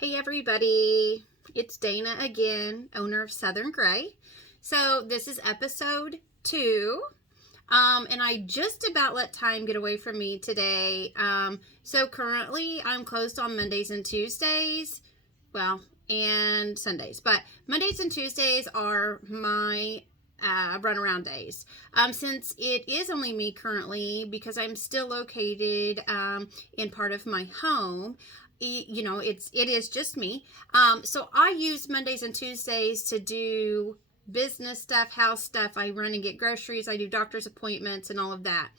Hey everybody, it's Dana again, owner of Southern Gray. So this is episode 2, and I just about let time get away from me today. So currently I'm closed on Mondays and Tuesdays, and Sundays, but Mondays and Tuesdays are my runaround days. Since it is only me currently, because I'm still located in part of my home, it is just me. So I use Mondays and Tuesdays to do business stuff, house stuff. I run and get groceries. I do doctor's appointments and all of that.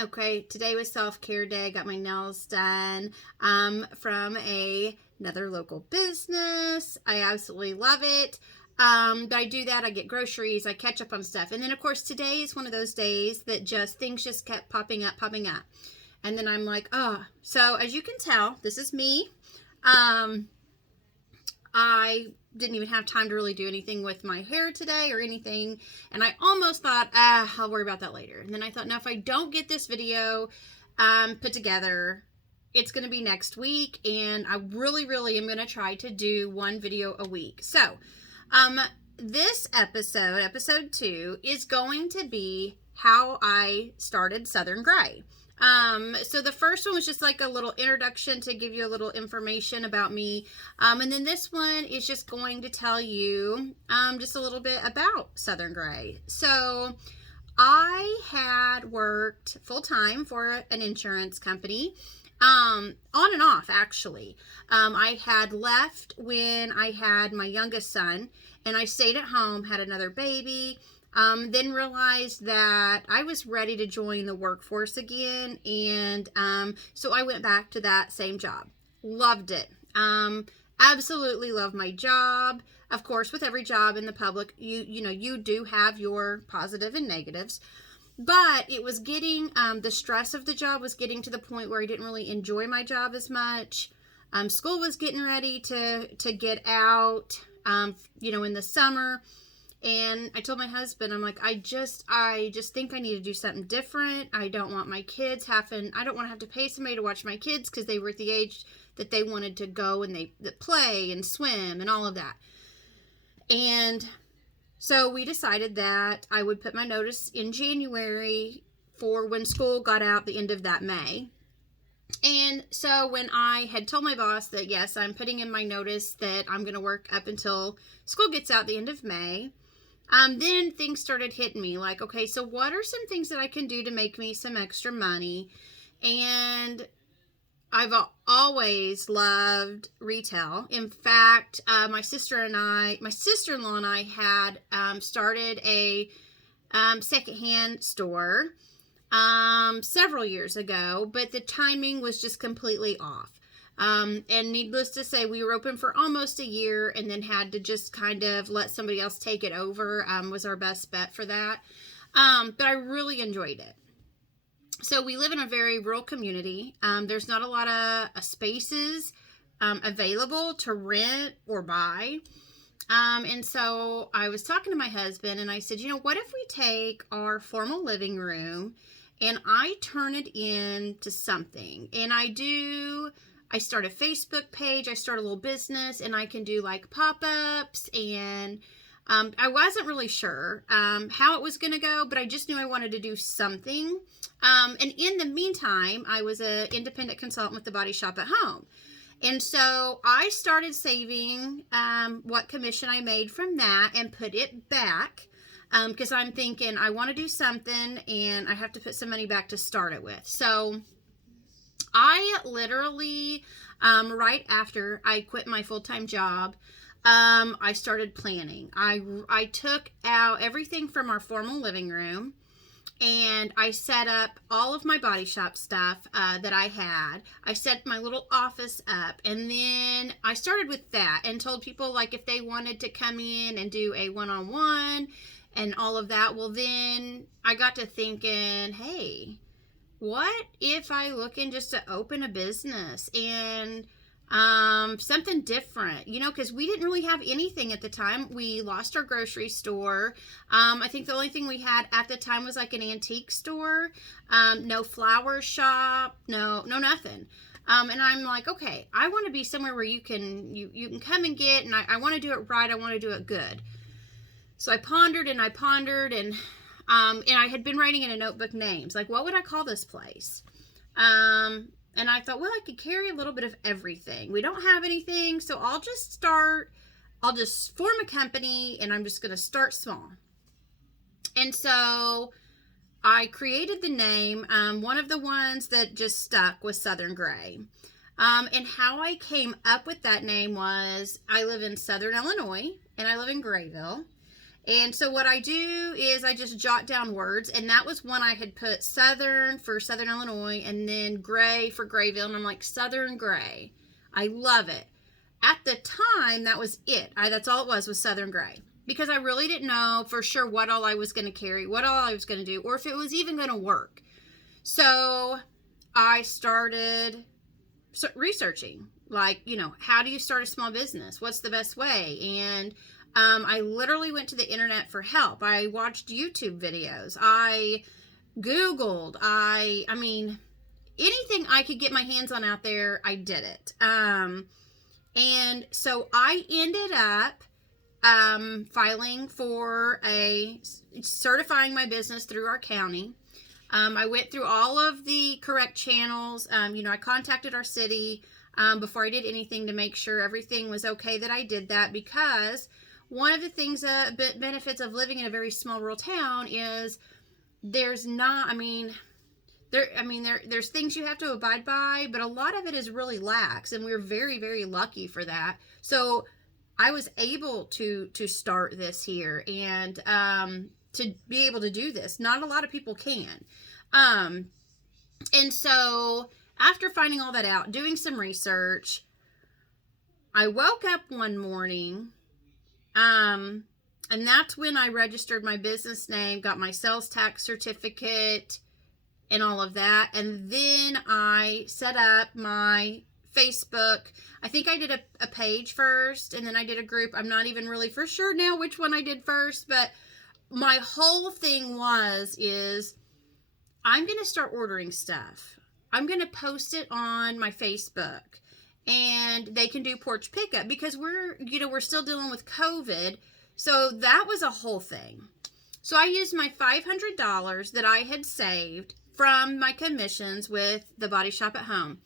Okay, today was self-care day. Got my nails done from another local business. I absolutely love it. But I do that. I get groceries. I catch up on stuff. And then, of course, today is one of those days that things just kept popping up. And then I'm like, oh. So as you can tell, this is me. I didn't even have time to really do anything with my hair today or anything. And I almost thought, I'll worry about that later. And then I thought, now if I don't get this video put together, it's going to be next week. And I really, really am going to try to do one video a week. So this episode 2, is going to be how I started Southern Gray. So the first one was just like a little introduction to give you a little information about me. And then this one is just going to tell you, just a little bit about Southern Gray. So I had worked full time for an insurance company, on and off actually. I had left when I had my youngest son, and I stayed at home, had another baby. Then realized that I was ready to join the workforce again, and so I went back to that same job. Loved it. Absolutely love my job. Of course, with every job in the public, you do have your positive and negatives, but it was getting the stress of the job was getting to the point where I didn't really enjoy my job as much. School was getting ready to get out, in the summer. And I told my husband, I'm like, I just think I need to do something different. I don't want my kids I don't want to have to pay somebody to watch my kids, because they were at the age that they wanted to go and they play and swim and all of that. And so we decided that I would put my notice in January for when school got out the end of that May. And so when I had told my boss that, yes, I'm putting in my notice that I'm going to work up until school gets out the end of May, then things started hitting me like, okay, so what are some things that I can do to make me some extra money? And I've always loved retail. In fact, my sister-in-law and I had started a secondhand store several years ago, but the timing was just completely off. And needless to say, we were open for almost a year and then had to just kind of let somebody else take it over, was our best bet for that. But I really enjoyed it. So we live in a very rural community. There's not a lot of spaces available to rent or buy. And so I was talking to my husband and I said, what if we take our formal living room and I turn it into something? And I start a Facebook page, I start a little business, and I can do like pop-ups, and I wasn't really sure how it was going to go, but I just knew I wanted to do something. And in the meantime, I was an independent consultant with the Body Shop at Home. And so I started saving what commission I made from that and put it back, because I'm thinking I want to do something and I have to put some money back to start it with. So I literally, right after I quit my full-time job, I started planning. I took out everything from our formal living room, and I set up all of my Body Shop stuff that I had. I set my little office up, and then I started with that and told people like if they wanted to come in and do a one-on-one and all of that. Well, then I got to thinking, hey, what if I looking just to open a business? And Something different, you know, because we didn't really have anything at the time. We lost our grocery store. I think the only thing we had at the time was like an antique store. No flower shop, no nothing. And I'm like, okay, I want to be somewhere where you can come and get, and I want to do it right. I want to do it good. So I pondered and and I had been writing in a notebook names, like, what would I call this place? And I thought, well, I could carry a little bit of everything. We don't have anything, so I'll just form a company, and I'm just going to start small. And so I created the name. One of the ones that just stuck was Southern Gray. And how I came up with that name was, I live in Southern Illinois, and I live in Grayville. And so what I do is I just jot down words, and that was one I had put Southern for Southern Illinois, and then Gray for Grayville, and I'm like, Southern Gray. I love it. At the time, that was it. That's all it was Southern Gray, because I really didn't know for sure what all I was going to carry, what all I was going to do, or if it was even going to work. So I started researching, like, you know, how do you start a small business? What's the best way? And I literally went to the internet for help. I watched YouTube videos. I Googled. I mean, anything I could get my hands on out there, I did it. And so I ended up filing for certifying my business through our county. I went through all of the correct channels. You know, I contacted our city before I did anything to make sure everything was okay that I did that, because one of the things, benefits of living in a very small rural town is there's things you have to abide by, but a lot of it is really lax, and we're very, very lucky for that. So I was able to start this here, and to be able to do this. Not a lot of people can. And so after finding all that out, doing some research, I woke up one morning, and that's when I registered my business name, got my sales tax certificate, and all of that. And then I set up my Facebook. I think I did a page first, and then I did a group. I'm not even really for sure now which one I did first, but my whole thing is I'm going to start ordering stuff. I'm going to post it on my Facebook, and they can do porch pickup, because we're still dealing with COVID. So that was a whole thing. So I used my $500 that I had saved from my commissions with the Body Shop at Home,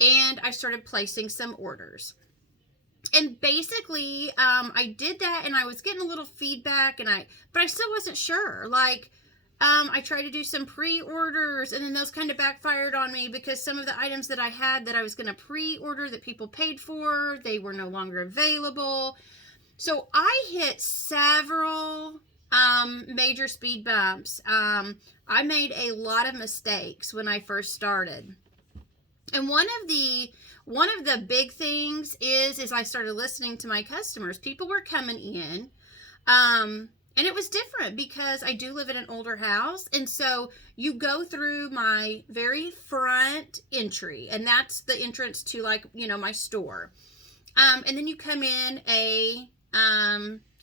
and I started placing some orders. And basically, I did that, and I was getting a little feedback, but I still wasn't sure. Like, I tried to do some pre-orders, and then those kind of backfired on me, because some of the items that I had that I was going to pre-order that people paid for, they were no longer available. So I hit several major speed bumps. I made a lot of mistakes when I first started. And one of the big things is I started listening to my customers. People were coming in, and it was different, because I do live in an older house. And so you go through my very front entry, and that's the entrance to, like, my store. And then you come in a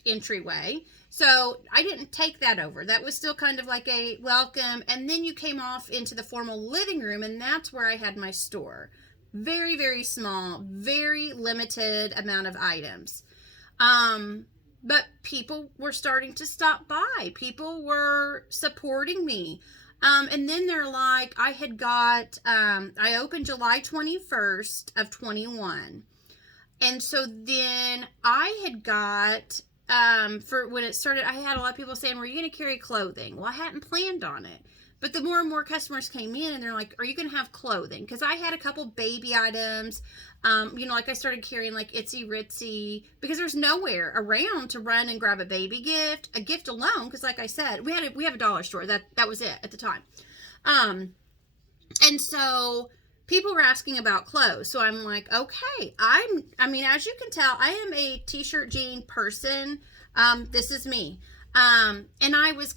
entryway. So I didn't take that over. That was still kind of like a welcome. And then you came off into the formal living room, and that's where I had my store. Very, very small, very limited amount of items. But people were starting to stop by. People were supporting me. And then they're like, I opened July 21st of 21. And so then I had got, for when it started, I had a lot of people saying, were you going to carry clothing? Well, I hadn't planned on it. But the more and more customers came in, and they're like, are you going to have clothing? Because I had a couple baby items, like I started carrying like Itsy Ritsy, because there's nowhere around to run and grab a baby gift, a gift alone. Because like I said, we have a dollar store. That was it at the time. And so people were asking about clothes. So I'm like, okay, as you can tell, I am a t-shirt jean person. This is me. And I was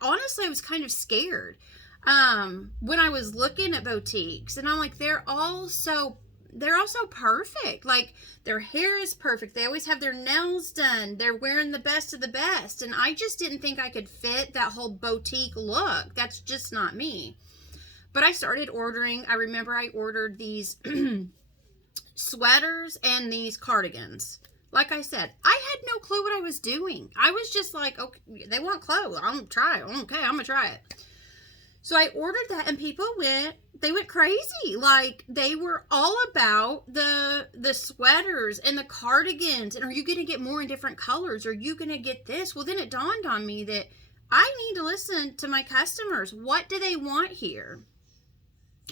honestly was kind of scared when I was looking at boutiques, and I'm like, they're all so they're also perfect. Like, their hair is perfect. They always have their nails done. They're wearing the best of the best. And I just didn't think I could fit that whole boutique look. That's just not me. But I started ordering. I remember I ordered these sweaters and these cardigans. Like I said, I had no clue what I was doing. I was just like, okay, they want clothes. I'm going to try it. Okay, I'm going to try it. So I ordered that, and people went crazy. Like, they were all about the sweaters and the cardigans. And are you going to get more in different colors? Are you going to get this? Well, then it dawned on me that I need to listen to my customers. What do they want here?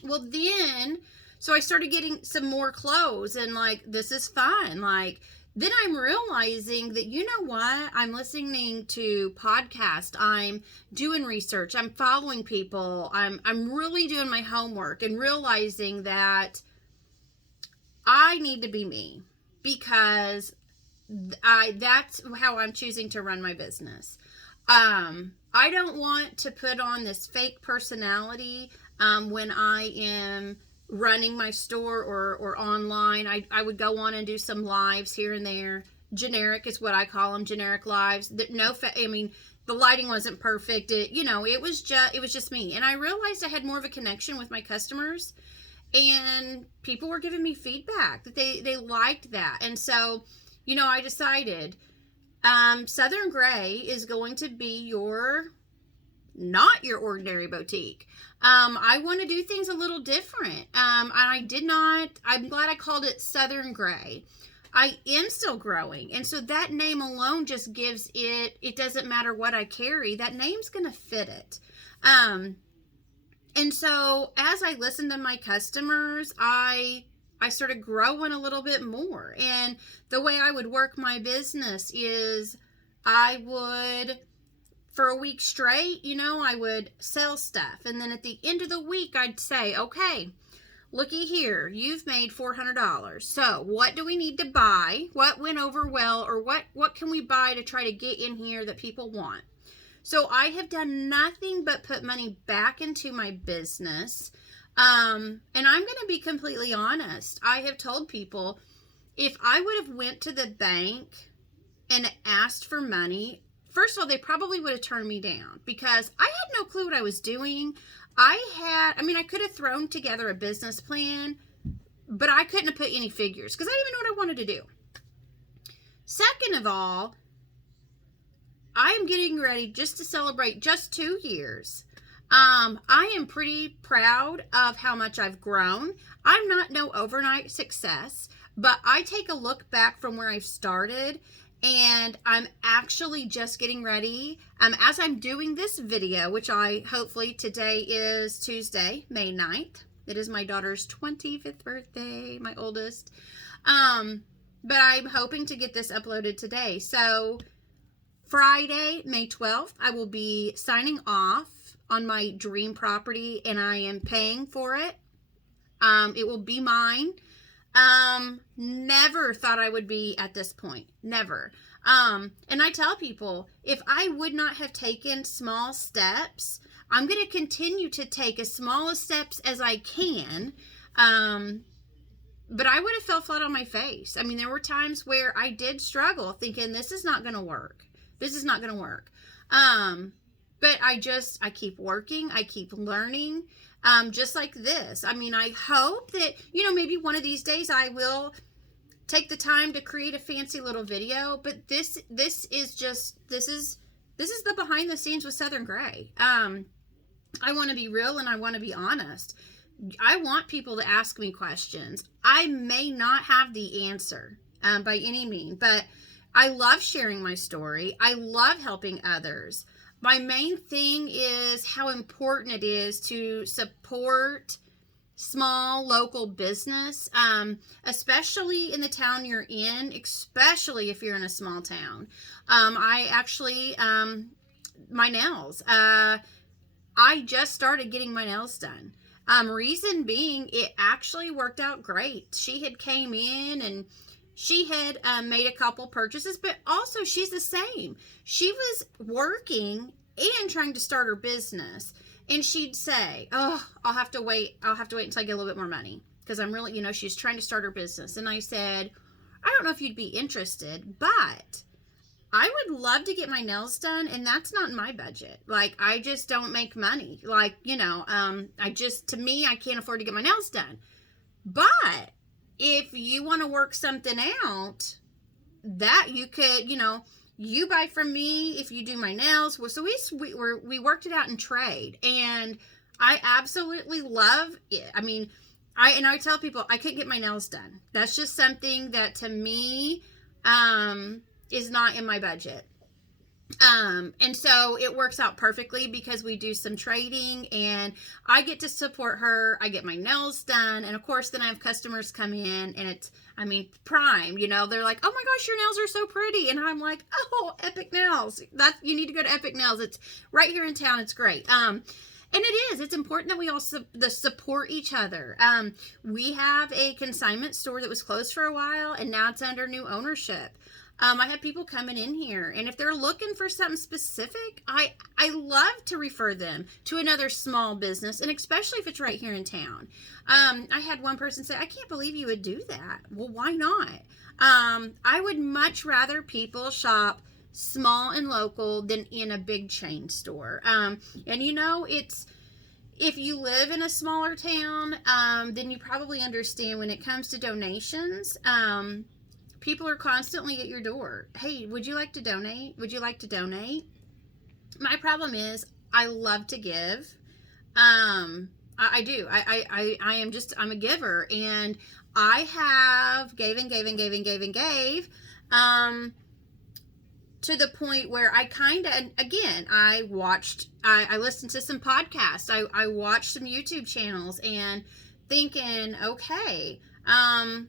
Well, then, so I started getting some more clothes, and like, this is fun. Like, then I'm realizing that, you know what? I'm listening to podcasts. I'm doing research. I'm following people. I'm really doing my homework and realizing that I need to be me, because that's how I'm choosing to run my business. I don't want to put on this fake personality when I am running my store or online. I would go on and do some lives here and there. Generic is what I call them, generic lives. I mean, the lighting wasn't perfect. It was just me. And I realized I had more of a connection with my customers, and people were giving me feedback that they liked that. And so, I decided Southern Gray is going to be not your ordinary boutique. I want to do things a little different. And I'm glad I called it Southern Gray. I am still growing. And so that name alone just gives it doesn't matter what I carry, that name's going to fit it. And so as I listened to my customers, I started growing a little bit more. And the way I would work my business is I would, for a week straight, I would sell stuff. And then at the end of the week, I'd say, okay, looky here, you've made $400. So what do we need to buy? What went over well? Or what can we buy to try to get in here that people want? So I have done nothing but put money back into my business. And I'm going to be completely honest. I have told people, if I would have went to the bank and asked for money, first of all, they probably would have turned me down, because I had no clue what I was doing. I could have thrown together a business plan, but I couldn't have put any figures because I didn't even know what I wanted to do. Second of all, I am getting ready just to celebrate just 2 years. I am pretty proud of how much I've grown. I'm not no overnight success, but I take a look back from where I've started, and I'm actually just getting ready. As I'm doing this video, which hopefully today is Tuesday, May 9th. It is my daughter's 25th birthday, my oldest. But I'm hoping to get this uploaded today. So Friday, May 12th, I will be signing off on my dream property, and I am paying for it. It will be mine. Never thought I would be at this point. Never. And I tell people, if I would not have taken small steps, I'm going to continue to take as small steps as I can. But I would have fell flat on my face. I mean, there were times where I did struggle thinking, this is not going to work. This is not going to work. But I keep working. I keep learning. Just like this. I mean, I hope that, maybe one of these days I will take the time to create a fancy little video, but this is the behind the scenes with Southern Gray. I want to be real, and I want to be honest. I want people to ask me questions. I may not have the answer, by any means, but I love sharing my story. I love helping others. My main thing is how important it is to support small local business, especially in the town you're in, especially if you're in a small town. My nails, I just started getting my nails done. Reason being, it actually worked out great. She had came in and she had made a couple purchases, but also she's the same. She was working and trying to start her business. And she'd say, "Oh, I'll have to wait until I get a little bit more money, because I'm really, she's trying to start her business." And I said, "I don't know if you'd be interested, but I would love to get my nails done, and that's not in my budget. Like, I just don't make money. Like, to me, I can't afford to get my nails done. But if you want to work something out, that you could, you buy from me if you do my nails." So we worked it out in trade, and I absolutely love it. I mean, I tell people I couldn't get my nails done. That's just something that to me, is not in my budget. And so it works out perfectly because we do some trading, and I get to support her. I get my nails done. And of course, then I have customers come in, and it's, prime, they're like, "Oh my gosh, your nails are so pretty." And I'm like, "Oh, Epic Nails. You need to go to Epic Nails. It's right here in town. It's great." And it's important that we all support each other. We have a consignment store that was closed for a while, and now it's under new ownership. I have people coming in here, and if they're looking for something specific, I love to refer them to another small business, and especially if it's right here in town. I had one person say, "I can't believe you would do that." Well, why not? I would much rather people shop small and local than in a big chain store. And it's, if you live in a smaller town, then you probably understand when it comes to donations. People are constantly at your door. "Hey, would you like to donate? Would you like to donate?" My problem is I love to give. I do. I'm a giver, and I have gave and gave and gave and gave and gave, to the point where I kind of, again, I listened to some podcasts. I watched some YouTube channels, and thinking, okay, I'm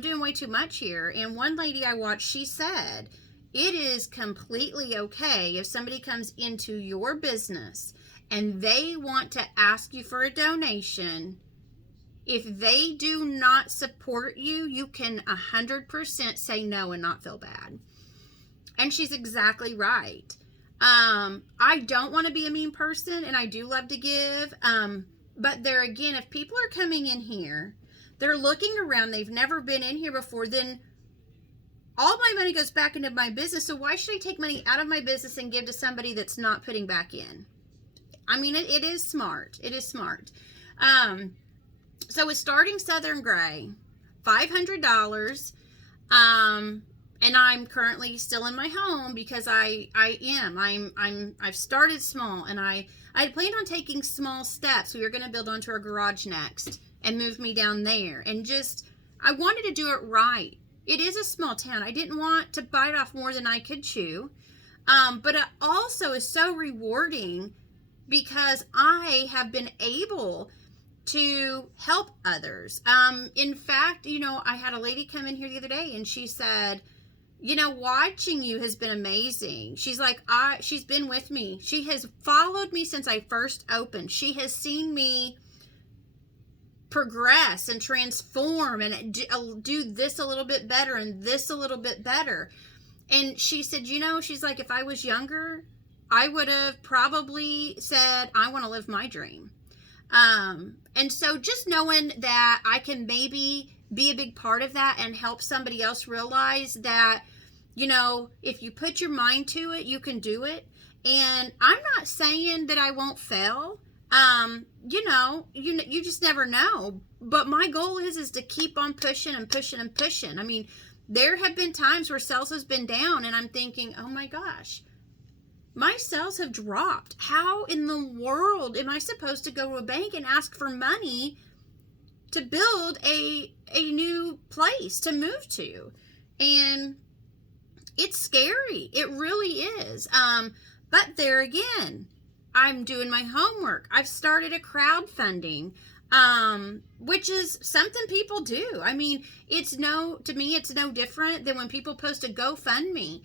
doing way too much here. And one lady I watched, she said, it is completely okay if somebody comes into your business and they want to ask you for a donation. If they do not support you, you can 100% say no and not feel bad. And she's exactly right. I don't want to be a mean person, and I do love to give. But there again, if people are coming in here, they're looking around, they've never been in here before, then all my money goes back into my business. So why should I take money out of my business and give to somebody that's not putting back in? It is smart. It is smart. So with starting Southern Gray, $500. And I'm currently still in my home because I've started small, and I had planned on taking small steps. We were going to build onto our garage next and move me down there, and I wanted to do it right. It is a small town. I didn't want to bite off more than I could chew. But it also is so rewarding because I have been able to help others. In fact, I had a lady come in here the other day, and she said, watching you has been amazing. She's like, she's been with me. She has followed me since I first opened. She has seen me progress and transform and do this a little bit better and this a little bit better. And she said, she's like, if I was younger, I would have probably said, I want to live my dream. And so just knowing that I can maybe be a big part of that and help somebody else realize that, if you put your mind to it, you can do it. And I'm not saying that I won't fail. You just never know. But my goal is to keep on pushing and pushing and pushing. There have been times where sales has been down, and I'm thinking, oh my gosh, my sales have dropped. How in the world am I supposed to go to a bank and ask for money to build a new place to move to? And it's scary. It really is. But there again, I'm doing my homework. I've started a crowdfunding, which is something people do. To me, it's no different than when people post a GoFundMe.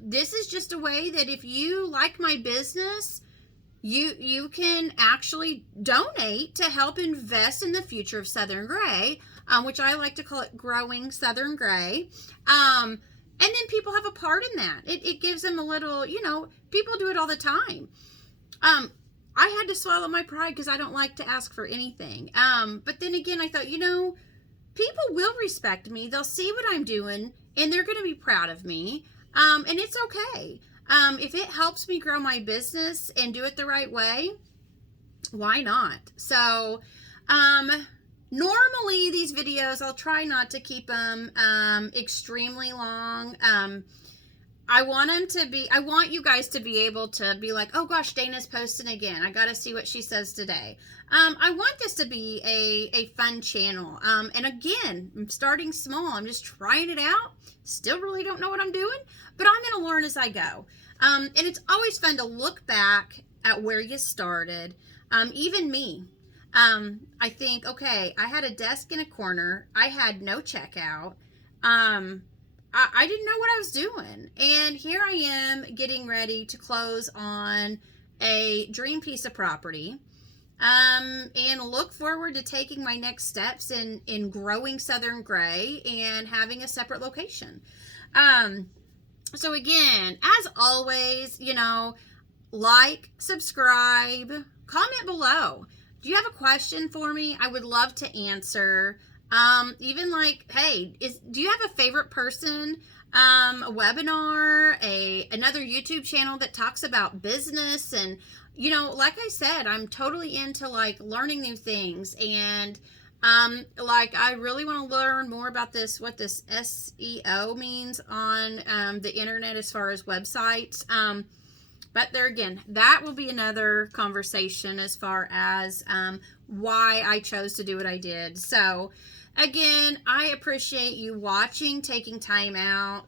This is just a way that if you like my business, you can actually donate to help invest in the future of Southern Gray, which I like to call it Growing Southern Gray. And then people have a part in that. It gives them a little, people do it all the time. I had to swallow my pride because I don't like to ask for anything. But then again, I thought, people will respect me. They'll see what I'm doing and they're going to be proud of me. And it's okay. If it helps me grow my business and do it the right way, why not? So, normally these videos, I'll try not to keep them, extremely long. I want you guys to be able to be like, oh gosh, Dana's posting again. I got to see what she says today. I want this to be a fun channel. And again, I'm starting small. I'm just trying it out. Still really don't know what I'm doing, but I'm going to learn as I go. And it's always fun to look back at where you started. Even me. I think, okay, I had a desk in a corner. I had no checkout. I didn't know what I was doing. And here I am getting ready to close on a dream piece of property. And look forward to taking my next steps in growing Southern Gray and having a separate location. So again, as always, like, subscribe, comment below. Do you have a question for me? I would love to answer. Even like, hey, do you have a favorite person, a webinar, another YouTube channel that talks about business? And, like I said, I'm totally into like learning new things. And, like, I really want to learn more about what this SEO means on, the internet as far as websites. But there again, that will be another conversation as far as, why I chose to do what I did. So, again, I appreciate you watching, taking time out.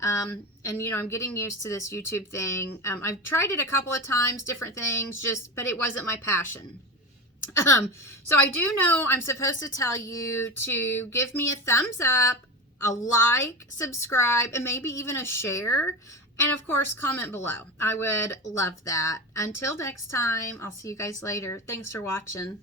And, I'm getting used to this YouTube thing. I've tried it a couple of times, different things, but it wasn't my passion. So I do know I'm supposed to tell you to give me a thumbs up, a like, subscribe, and maybe even a share. And of course, comment below. I would love that. Until next time, I'll see you guys later. Thanks for watching.